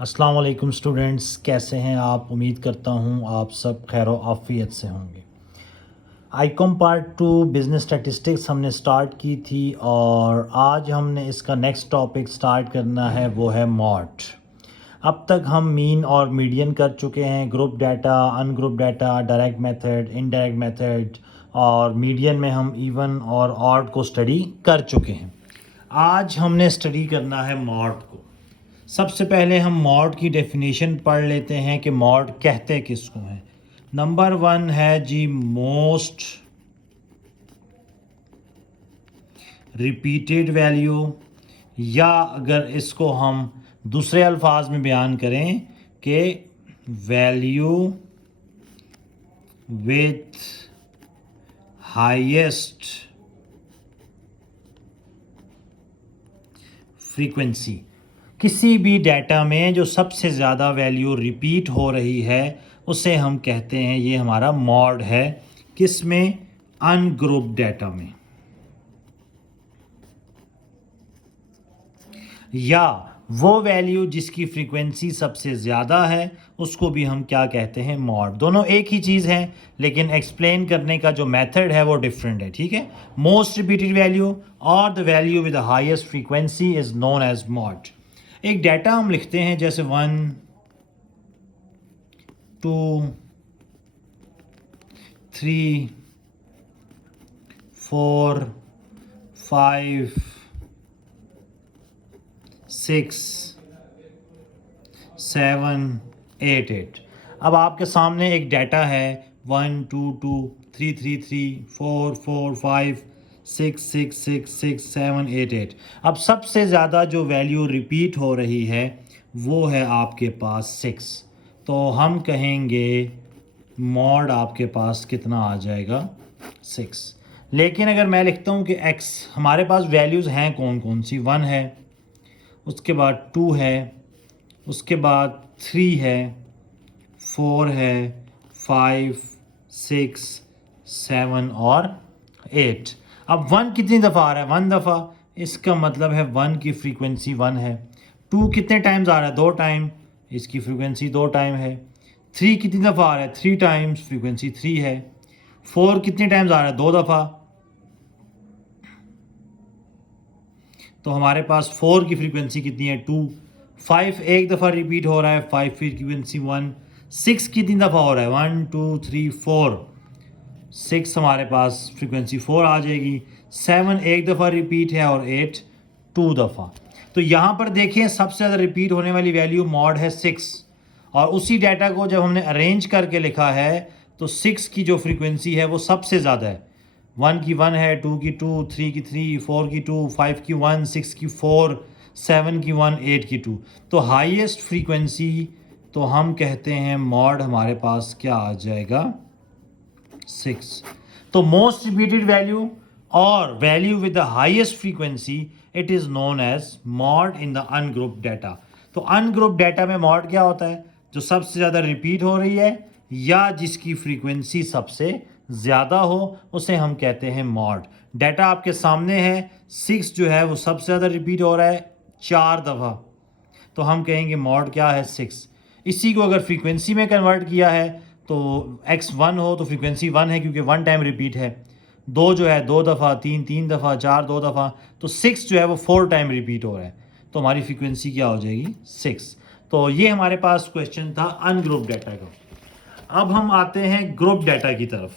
अस्सलाम वालेकुम स्टूडेंट्स, कैसे हैं आप? उम्मीद करता हूँ आप सब खैर आफ़ियत से होंगे। आईकॉम पार्ट 2 बिज़नेस स्टैटिस्टिक्स हमने स्टार्ट की थी और आज हमने इसका नेक्स्ट टॉपिक स्टार्ट करना है, वो है मॉड। अब तक हम मीन और मीडियन कर चुके हैं, group data, ungroup data, direct method, indirect method और मीडियन में हम इवन और ऑड को स्टडी कर चुके हैं। आज हमने स्टडी करना है मॉड को। सबसे पहले हम मॉड की डेफिनेशन पढ़ लेते हैं कि मॉड कहते किसको हैं। नंबर 1 है जी मोस्ट रिपीटेड वैल्यू, या अगर इसको हम दूसरे अल्फाज में बयान करें कि वैल्यू विथ हाईएस्ट फ्रीक्वेंसी। किसी भी डाटा में जो सबसे ज़्यादा वैल्यू रिपीट हो रही है उसे हम कहते हैं ये हमारा मॉड है। किस में? अनग्रुप डाटा में। या वो वैल्यू जिसकी फ्रीक्वेंसी सबसे ज़्यादा है उसको भी हम क्या कहते हैं? मॉड। दोनों एक ही चीज़ है लेकिन एक्सप्लेन करने का जो मेथड है वो डिफरेंट है, ठीक है। मोस्ट रिपीटेड वैल्यू और the value with the highest frequency is known as mod. एक डाटा हम लिखते हैं जैसे 1 2 3 4 5 6 7 8 8। अब आपके सामने एक डाटा है 1 2 2 3 3 3 4 4 5 6 6 6 6 7 8 8। अब सबसे ज़्यादा जो वैल्यू रिपीट हो रही है वो है आपके पास 6। तो हम कहेंगे मॉड आपके पास कितना आ जाएगा? 6। लेकिन अगर मैं लिखता हूँ कि x, हमारे पास वैल्यूज़ हैं कौन कौन सी? 1 है, उसके बाद 2 है, उसके बाद 3 है, 4 है, 5 6 7 और 8। अब 1 कितनी दफ़ा आ रहा है? 1 दफ़ा। इसका मतलब है 1 की फ्रीक्वेंसी 1 है। 2 कितने टाइम्स आ रहा है? 2 टाइम, इसकी फ्रीक्वेंसी 2 टाइम है। 3 कितनी दफ़ा आ रहा है? 3 टाइम्स, फ्रीक्वेंसी 3 है। 4 कितने टाइम्स आ रहा है? 2 दफ़ा। तो हमारे पास 4 की फ्रीक्वेंसी कितनी है? 2। 5 एक दफ़ा रिपीट हो रहा है, 5 फ्रीक्वेंसी 1। 6 कितनी दफ़ा हो रहा है? 1 2 3 4। 6 हमारे पास फ्रीक्वेंसी 4 आ जाएगी। 7 एक दफ़ा रिपीट है और 8 2 दफ़ा। तो यहाँ पर देखें सबसे ज़्यादा रिपीट होने वाली वैल्यू मॉड है 6। और उसी डाटा को जब हमने अरेंज करके लिखा है तो 6 की जो फ्रीक्वेंसी है वो सबसे ज़्यादा है। 1 की 1 है, 2 की 2, 3 की 3, 4 की 2, 5 की 1, 6 की 4, 7 की 1, 8 की 2। तो हाईएस्ट फ्रीक्वेंसी तो हम कहते हैं मॉड हमारे पास क्या आ जाएगा? 6। तो मोस्ट रिपीटेड वैल्यू और value with the highest frequency it is known as mod in the ungroup data. तो अनग्रुप डाटा में मॉड क्या होता है? जो सबसे ज़्यादा रिपीट हो रही है या जिसकी फ्रीक्वेंसी सबसे ज़्यादा हो उसे हम कहते हैं मॉड। डाटा आपके सामने है, 6 जो है वो सबसे ज़्यादा रिपीट हो रहा है 4 दफ़ा, तो हम कहेंगे मॉड क्या है? 6। इसी को अगर फ्रीक्वेंसी में कन्वर्ट किया है तो x 1 हो तो फ्रीक्वेंसी 1 है क्योंकि 1 टाइम रिपीट है। 2 जो है 2 दफ़ा, 3 3 दफ़ा, 4 2 दफ़ा, तो 6 जो है वो 4 टाइम रिपीट हो रहा है। तो हमारी फ्रीक्वेंसी क्या हो जाएगी? 6। तो ये हमारे पास क्वेश्चन था अनग्रुप डाटा का। अब हम आते हैं ग्रुप डाटा की तरफ।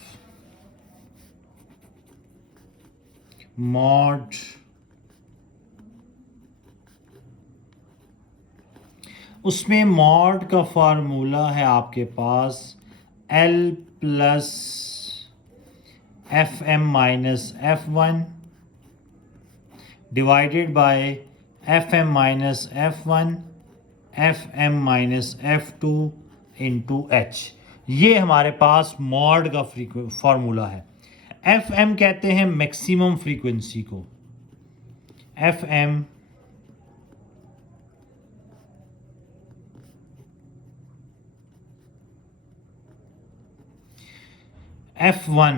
मॉड उसमें मॉड का फार्मूला है आपके पास L plus F M minus F one divided by F M minus F one F M minus F two into H. ये हमारे पास मॉड का फार्मूला है। एफ एम कहते हैं मैक्सिमम फ्रीक्वेंसी को। F M F1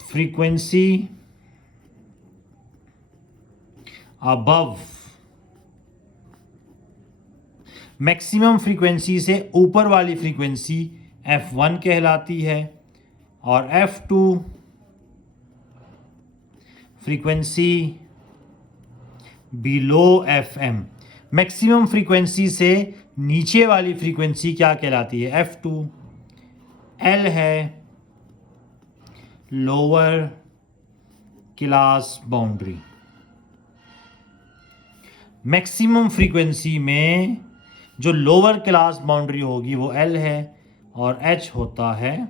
frequency above maximum frequency से ऊपर वाली फ्रीक्वेंसी F1 कहलाती है और F2 frequency below FM। Maximum frequency से नीचे वाली फ्रीक्वेंसी क्या कहलाती है? F2। L है lower class boundary. Maximum frequency में जो लोअर क्लास बाउंड्री होगी वो L है और H होता है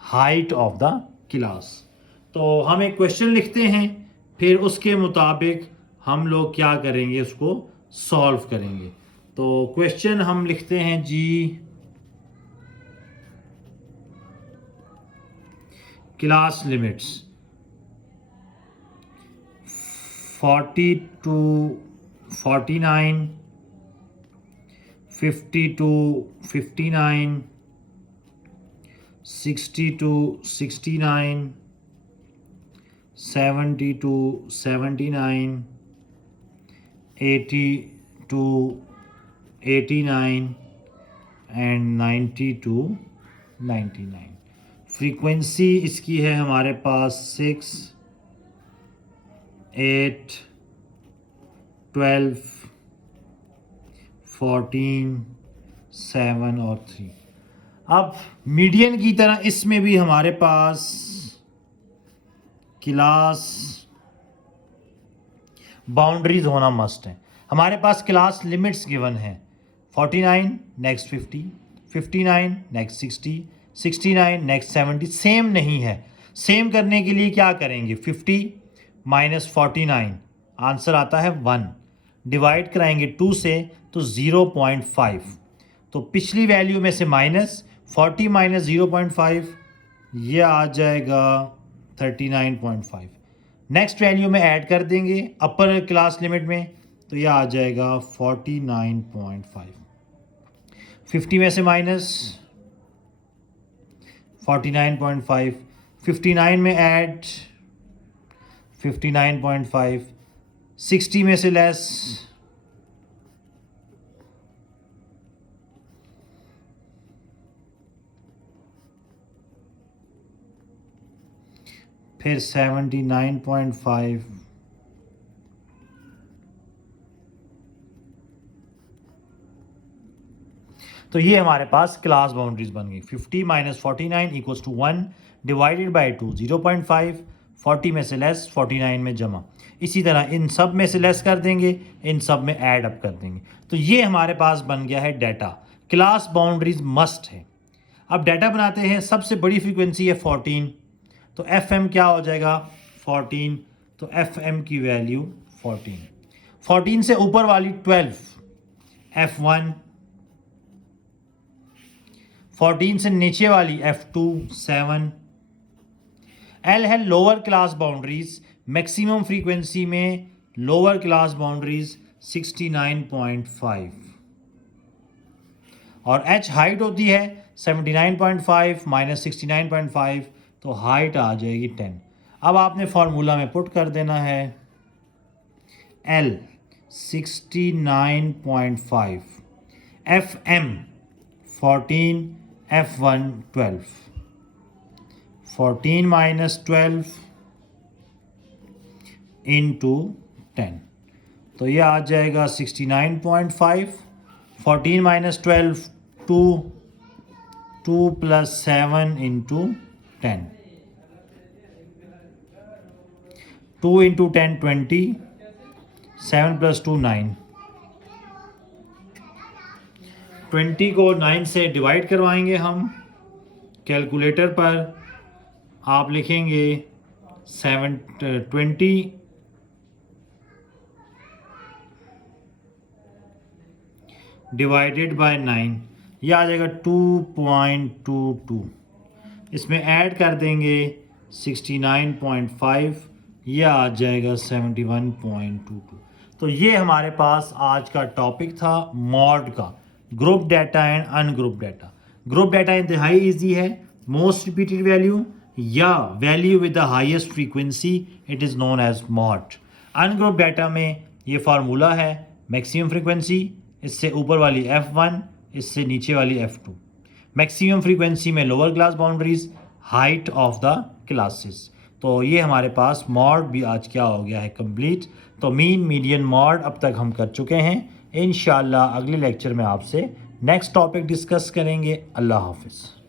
हाइट ऑफ द क्लास। तो हम एक क्वेश्चन लिखते हैं, फिर उसके मुताबिक हम लोग क्या करेंगे, उसको सॉल्व करेंगे। तो क्वेश्चन हम लिखते हैं जी, class limits 40 to 49, 50 to 59, 60 to 69, 70 to 79, 80 to 89 and 90 to 99। Frequency इसकी है हमारे पास 6, 8, 12, 14, 7 और 3। अब मीडियन की तरह इसमें भी हमारे पास क्लास बाउंड्रीज होना मस्ट है। हमारे पास क्लास लिमिट्स गिवन है 49 नेक्स्ट 50, 59 नेक्स्ट 60, 69 नेक्स्ट 70। सेम नहीं है। सेम करने के लिए क्या करेंगे? 50 माइनस 49 आंसर आता है 1। डिवाइड कराएंगे 2 से तो 0.5। तो पिछली वैल्यू में से माइनस 40 माइनस 0.5 ये आ जाएगा 39.5। नेक्स्ट वैल्यू में ऐड कर देंगे अपर क्लास लिमिट में तो ये आ जाएगा 49.5। 50 में से माइनस 49.5, 59 में ऐड 59.5, 60 में से लेस 79.5, तो ये हमारे पास क्लास बाउंड्रीज बन गई। 50 minus 49 equals to 1 divided by 2 0.5, 40 में से लेस 49 में जमा। इसी तरह इन सब में से लेस कर देंगे, इन सब में ऐड अप कर देंगे। तो ये हमारे पास बन गया है डाटा। क्लास बाउंड्रीज मस्ट है। अब डाटा बनाते हैं। सबसे बड़ी फ्रीक्वेंसी है 14, तो FM क्या हो जाएगा? 14। तो FM की वैल्यू 14। 14 से ऊपर वाली 12 F1, 14 से नीचे वाली F2 7। L है lower class boundaries. Maximum frequency में लोअर क्लास बाउंड्रीज 69.5 और H हाइट होती है 79.5 माइनस 69.5 तो हाइट आ जाएगी 10। अब आपने फॉर्मूला में पुट कर देना है L 69.5, FM 14, F1 12। 14 minus 12 into 10 तो ये आ जाएगा 69.5। 14 minus 12 2 plus 7 into 10। 2 into 10 20, 7 plus 2 9। 20 को 9 से डिवाइड करवाएंगे हम कैलकुलेटर पर। आप लिखेंगे 20 डिवाइडेड बाय 9, यह आ जाएगा 2.22। इसमें ऐड कर देंगे 69.5, यह आ जाएगा 71.22। तो ये हमारे पास आज का टॉपिक था मॉड का, group data and ungroup data. Group data इंतहाई ईजी है। मोस्ट रिपीटेड वैल्यू या value with the highest frequency, it is known as mod. Ungroup data में ये फार्मूला है मैक्सिमम फ्रीक्वेंसी, इससे ऊपर वाली F1, इससे नीचे वाली F2। मैक्सिमम फ्रीक्वेंसी में lower class boundaries, height of the classes. तो ये हमारे पास मॉड भी आज क्या हो गया है कंप्लीट। तो मीन, मीडियन, मॉड अब तक हम कर चुके हैं। इंशाल्लाह अगले लेक्चर में आपसे नेक्स्ट टॉपिक डिस्कस करेंगे। अल्लाह हाफिज़।